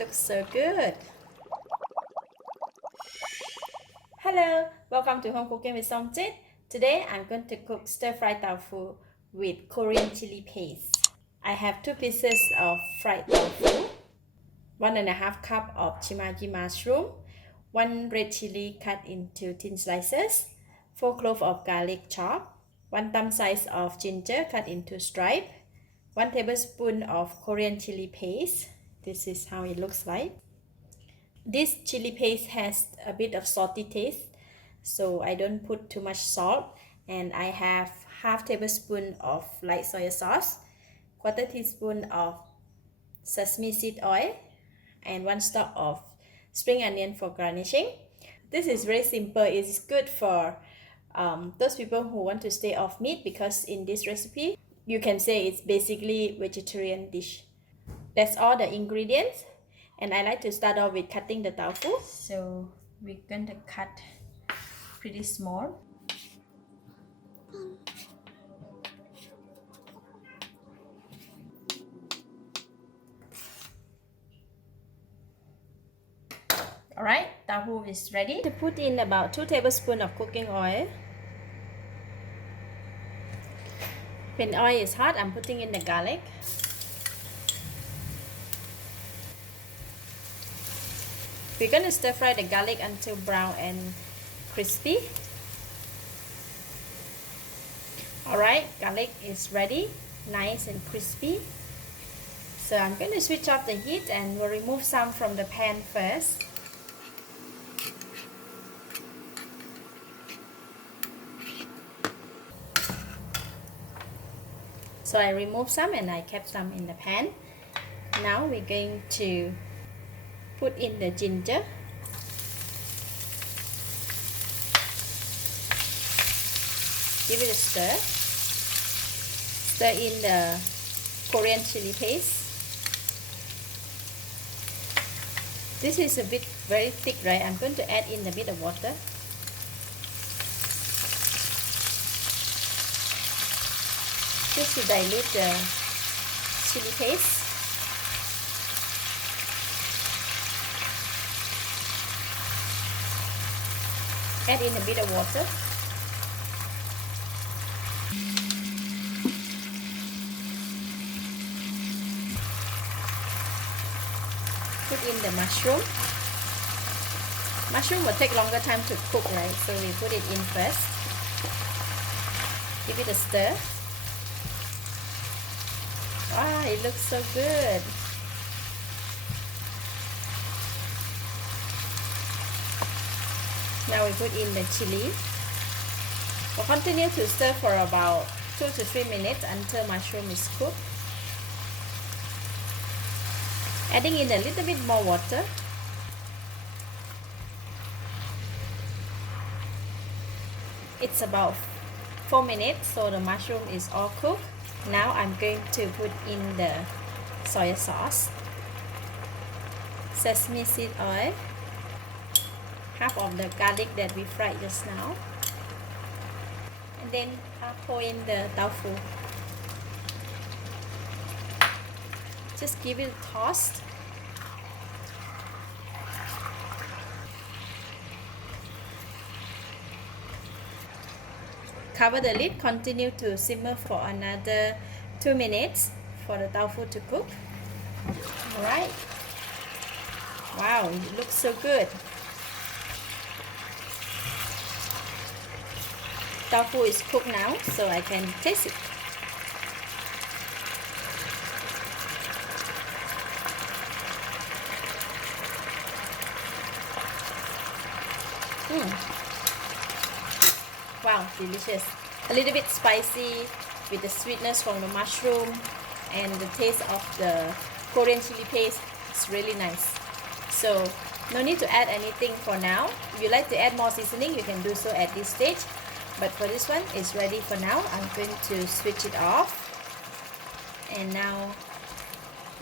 looks so good. Hello, welcome to Home Cooking with Something. Today I'm going to cook stir-fry tofu with Korean chili paste. I have 2 pieces of fried tofu, 1.5 cup of shimeji mushroom, 1 red chili cut into thin slices, 4 cloves of garlic chopped, 1 thumb size of ginger cut into stripe, 1 tablespoon of Korean chili paste. This is how it looks like. This chili paste has a bit of salty taste, so I don't put too much salt. And I have half tablespoon of light soy sauce, 1/4 teaspoon of sesame seed oil, and 1 stalk of spring onion for garnishing. This is very simple. It's good for those people who want to stay off meat, because in this recipe you can say it's basically vegetarian dish. That's all the ingredients, and I like to start off with cutting the tofu. So we're going to cut pretty small. Alright, tofu is ready. To put in about 2 tablespoons of cooking oil. When oil is hot, I'm putting in the garlic. We're going to stir fry the garlic until brown and crispy. Alright, garlic is ready, nice and crispy. So I'm going to switch off the heat and we'll remove some from the pan first. So I removed some and I kept some in the pan. Now we're going to put in the ginger, give it a stir, stir in the Korean chili paste. This is a bit very thick, right? I'm going to add in a bit of water. Just to dilute the chili paste. Add in a bit of water. Put in the mushroom. Mushroom will take longer time to cook, right? So we put it in first. Give it a stir. Wow, it looks so good. Now we put in the chili. We'll continue to stir for about 2 to 3 minutes until mushroom is cooked. Adding in a little bit more water. It's about 4 minutes, so the mushroom is all cooked. Now I'm going to put in the soy sauce, sesame seed oil, half of the garlic that we fried just now, and then pour in the tofu. Just give it a toss. Cover the lid, continue to simmer for another 2 minutes for the tofu to cook. Alright. Wow, it looks so good. Tofu is cooked now, so I can taste it. Wow, delicious. A little bit spicy with the sweetness from the mushroom and the taste of the Korean chili paste. It's really nice. So no need to add anything for now. If you like to add more seasoning, you can do so at this stage. But for this one, it's ready for now. I'm going to switch it off. And now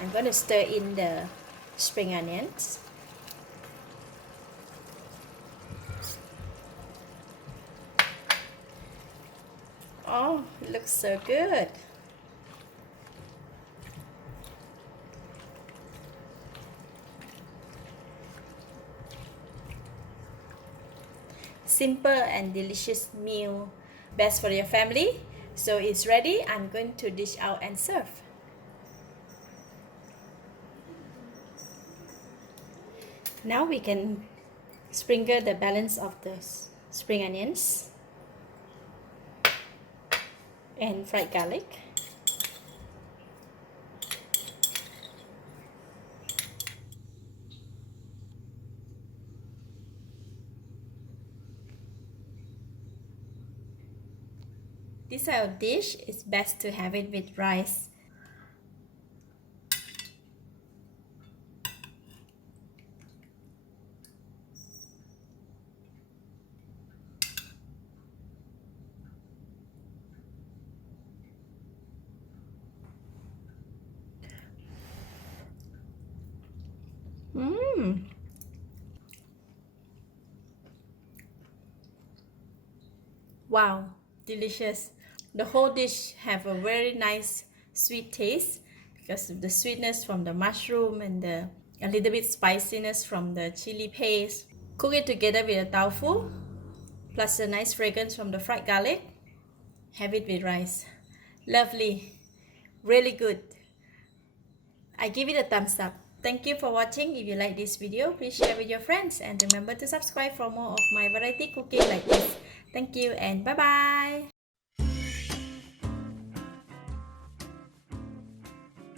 I'm going to stir in the spring onions. Oh, it looks so good. simple and delicious meal, best for your family. So it's ready. I'm going to dish out and serve. Now we can sprinkle the balance of the spring onions and fried garlic. This type of dish is best to have it with rice. Wow, delicious. The whole dish have a very nice sweet taste because of the sweetness from the mushroom and a little bit spiciness from the chili paste. Cook it together with the tofu plus a nice fragrance from the fried garlic. Have it with rice. Lovely. Really good. I give it a thumbs up. Thank you for watching. If you like this video, please share with your friends and remember to subscribe for more of my variety cooking like this. Thank you and bye bye.